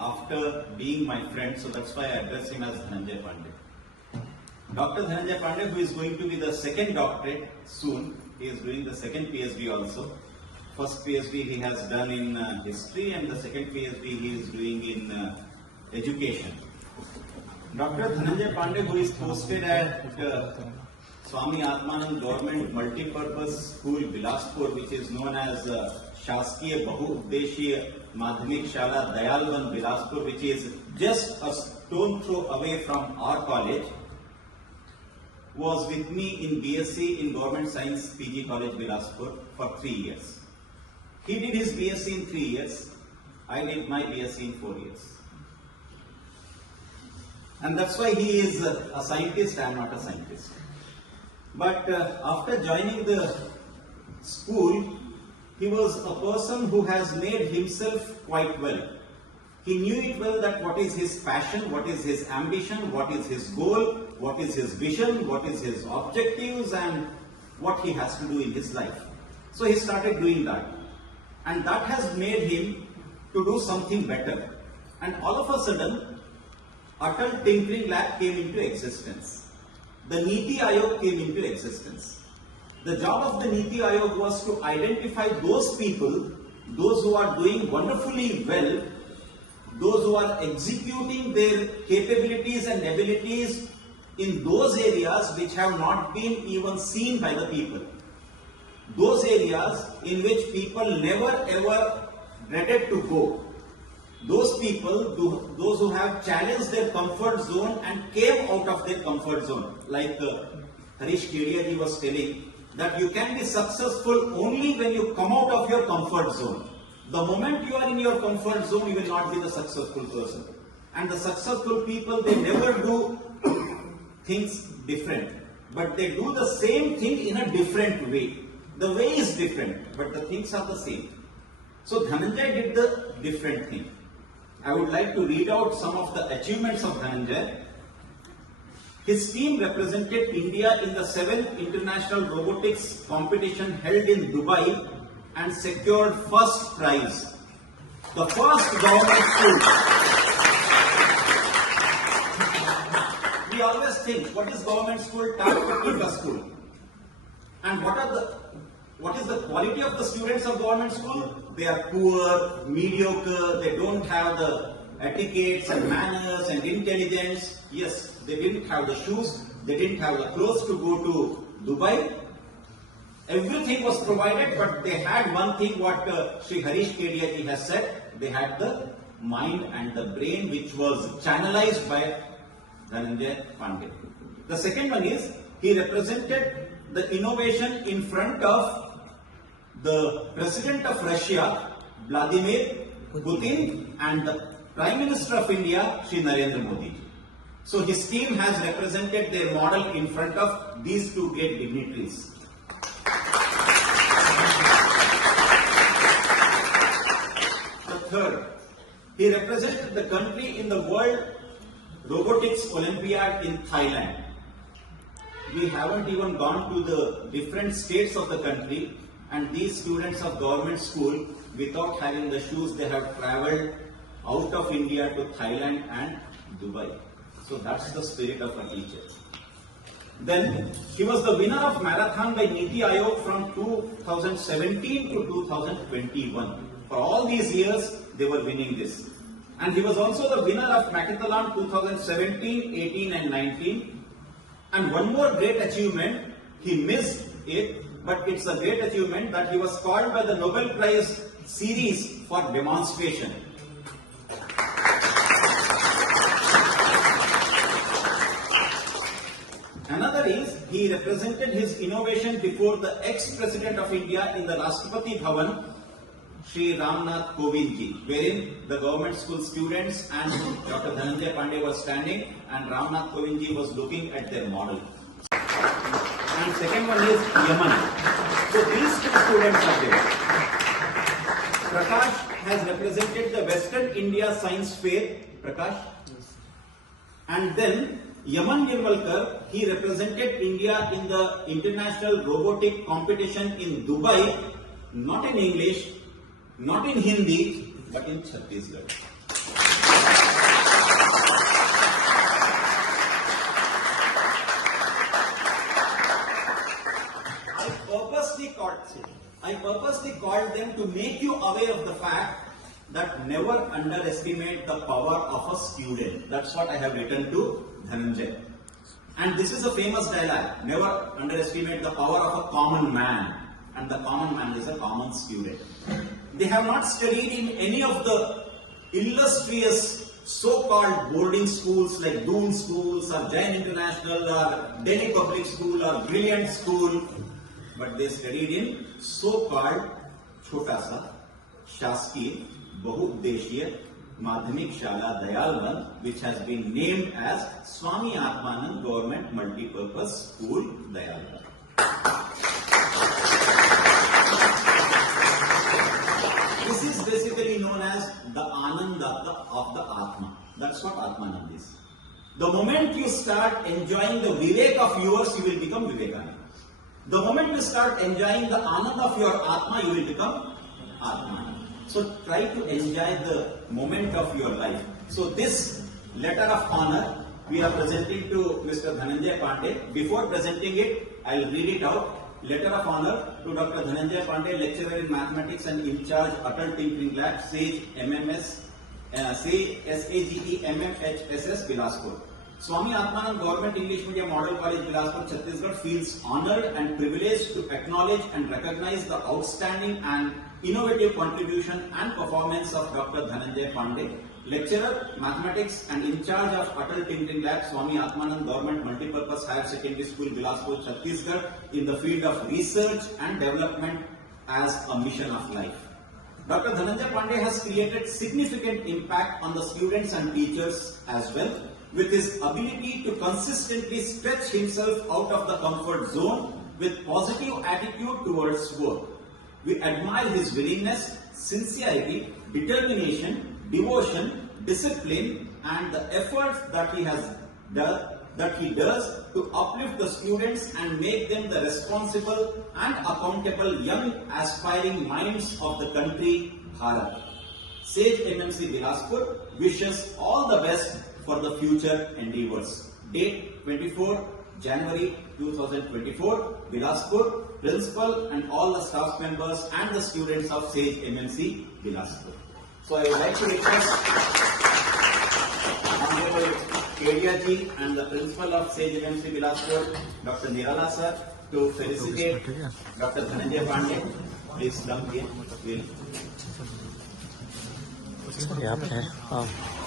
after being my friend, so that's why I address him as Dhananjay Pandey. Dr. Dhananjay Pandey, who is going to be the second doctorate soon, he is doing the second PhD also. First PhD he has done in history, and the second PhD he is doing in education. Dr. Dhananjay Pandey, who is posted at Swami Atmanand Government Multi-Purpose School, Bilaspur, which is known as Shaskiya Bahu-Uddeshiya Madhyamik Shala Dayalvan, Bilaspur, which is just a stone throw away from our college, was with me in BSc in Government Science PG College, Bilaspur for 3 years. He did his BSc in 3 years. I did my BSc in 4 years. And that's why he is a scientist, I am not a scientist. But after joining the school, he was a person who has made himself quite well. He knew it well that what is his passion, what is his ambition, what is his goal, what is his vision, what is his objectives, and what he has to do in his life. So he started doing that. And that has made him to do something better. And all of a sudden, Atal Tinkering Lab came into existence. The Niti Aayog came into existence. The job of the Niti Aayog was to identify those people, those who are doing wonderfully well, those who are executing their capabilities and abilities in those areas which have not been even seen by the people. Those areas in which people never ever dreaded to go. Those people, those who have challenged their comfort zone and came out of their comfort zone. Like Harish Kedia ji was telling, that you can be successful only when you come out of your comfort zone. The moment you are in your comfort zone, you will not be the successful person. And the successful people, they never do things different, but they do the same thing in a different way. The way is different, but the things are the same. So Dhananjay did the different thing. I would like to read out some of the achievements of Dhananjay. His team represented India in the 7th International Robotics Competition held in Dubai and secured first prize. The first government school. We always think, what is government school? Tata school. And what is the quality of the students of government school? They are poor, mediocre, they don't have the etiquettes and manners and intelligence. Yes, they didn't have the shoes, they didn't have the clothes to go to Dubai. Everything was provided, but they had one thing, what Sri Harish Kedia ji has said, they had the mind and the brain which was channelized by Dhananjay Pandey. The second one is, he represented the innovation in front of the President of Russia, Vladimir Putin, and the Prime Minister of India, Sri Narendra Modi. So his team has represented their model in front of these two great dignitaries. The third, he represented the country in the World Robotics Olympiad in Thailand. We haven't even gone to the different states of the country, and these students of government school, without having the shoes, they have travelled out of India to Thailand and Dubai. So that's the spirit of a teacher. Then he was the winner of marathon by Niti Aayog from 2017 to 2021. For all these years, they were winning this. And he was also the winner of Macathlon 2017, 18 and 19. And one more great achievement, he missed it, but it's a great achievement that he was called by the Nobel Prize series for demonstration. Another is, he represented his innovation before the ex-president of India in the Rashtrapati Bhavan, Sri Ramnath Kovind ji, wherein the government school students and Dr. Dhananjay Pandey was standing and Ramnath Kovind ji was looking at their model. And second one is Yaman. So these two students are there. Prakash has represented the Western India Science Fair. Prakash. Yes. And then Yaman Nirmalkar, he represented India in the International Robotic Competition in Dubai, not in English, not in Hindi, but in Chhattisgarh. attempt to make you aware of the fact that never underestimate the power of a student. That's what I have written to Dhananjay. And this is a famous dialogue. Never underestimate the power of a common man. And the common man is a common student. They have not studied in any of the illustrious so-called boarding schools like Doon schools or Jain International or Delhi Public School or Brilliant School, but they studied in so-called Chota Sa, Shaskiya, Bahuddeshiya Madhyamik Shala Dayalband, which has been named as Swami Atmanand Government Multipurpose School, Dayalband. This is basically known as the Ananda of the Atma. That's what Atmanand is. The moment you start enjoying the Vivek of yours, you will become Vivekananda. The moment you start enjoying the Ananda of your Atma, you will become Atmananda. So try to enjoy the moment of your life. So this letter of honor we are presenting to Mr. Dhananjay Pandey. Before presenting it, I will read it out. Letter of honor to Dr. Dhananjay Pandey, lecturer in mathematics and in charge Atal Tinkering Lab, SAGE MMS, SAGE MMHSS, Bilaspur. Swami Atmanand Government English Medium Model College, Bilaspur, Chhattisgarh feels honored and privileged to acknowledge and recognize the outstanding and innovative contribution and performance of Dr. Dhananjay Pandey, lecturer, mathematics and in charge of Atal Tinkering Lab, Swami Atmanand Government Multipurpose Higher Secondary School, Bilaspur, Chhattisgarh, in the field of research and development as a mission of life. Dr. Dhananjay Pandey has created significant impact on the students and teachers as well, with his ability to consistently stretch himself out of the comfort zone with positive attitude towards work. We admire his willingness, sincerity, determination, devotion, discipline, and the efforts that he does to uplift the students and make them the responsible and accountable young aspiring minds of the country, Bharat. SAGE MMC Bilaspur wishes all the best for the future endeavors. Date 24 January 2024, Bilaspur, Principal and all the staff members and the students of SAGE MMC Bilaspur. So I would like to request Honorable Kedia ji and the Principal of SAGE MMC Bilaspur, Dr. Nirala sir, to felicitate Dr. Dhananjay Pandey. Please come here. यहाँ पे